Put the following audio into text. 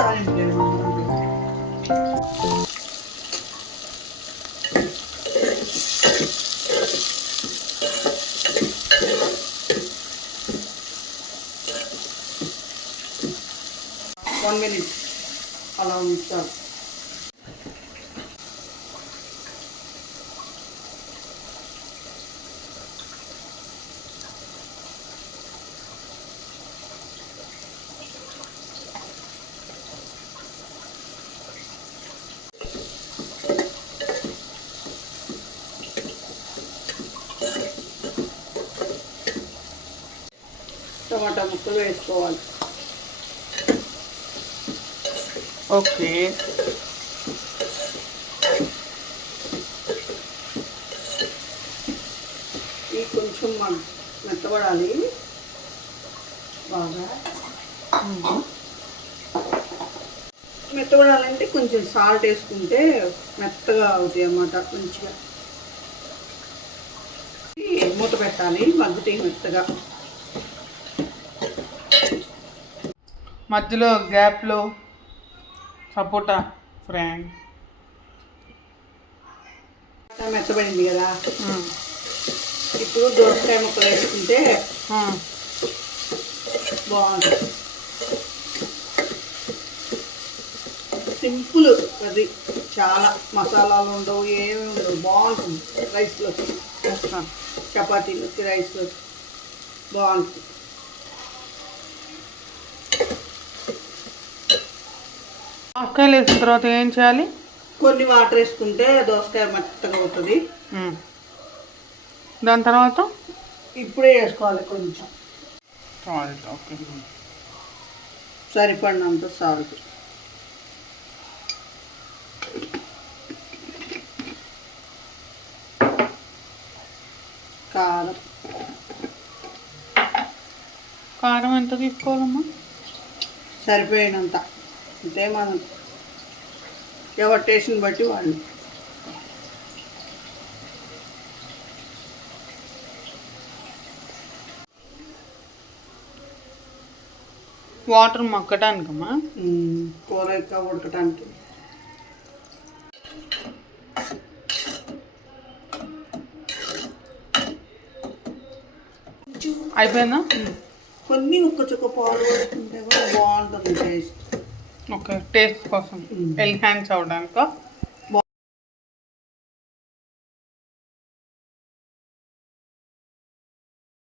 తాలింపు లేదు. One minute అలా ఉంచాలి. టమాటా ముక్కలు వేసుకోవాలి. ఓకే. ఇవి కొంచెం మెత్తబడాలి బాగా. మెత్తబడాలంటే కొంచెం సాల్ట్ వేసుకుంటే మెత్తగా అవుతాయి అన్నమాట మంచిగా. మూత పెట్టాలి, మగ్గుతాయి మెత్తగా. మధ్యలో గ్యాప్లో సపోటా ఫ్రాంక్ మెత్తబడింది కదా. ఇప్పుడు దోసకాయ ముక్కలు వేసుకుంటే బాగుంటుంది. సింపుల్ అది, చాలా మసాలాలు ఉండవు, ఏమి ఉండవు, బాగుంటుంది. రైస్లోకి, చపాతీలోకి, రైస్లోకి బాగుంటుంది. దోసకాయలు వేసిన తర్వాత ఏం చేయాలి? కొన్ని వాటర్ వేసుకుంటే దోసకాయ మెత్తగా అవుతుంది. దాని తర్వాత ఇప్పుడే వేసుకోవాలి కొంచెం సాల్ట్. ఓకే. సరిపడినంత సాల్ట్. కారం. కారం ఎంత తీసుకోవాలమ్మా? సరిపోయినంత. అంటే మనం ఎవరి టేస్ట్ని బట్టి వాళ్ళు. వాటర్ మగ్గటానికమ్మా? కూర ఎక్కువ ఉడకటానికి. అయిపోయిందా? కొన్ని ఒక్క చుక్క పాలు వేసుకుంటే కూడా బాగుంటుంది టేస్ట్. ఓకే, టేస్ట్ కోసం ఎన్హాన్స్ అవడానికా?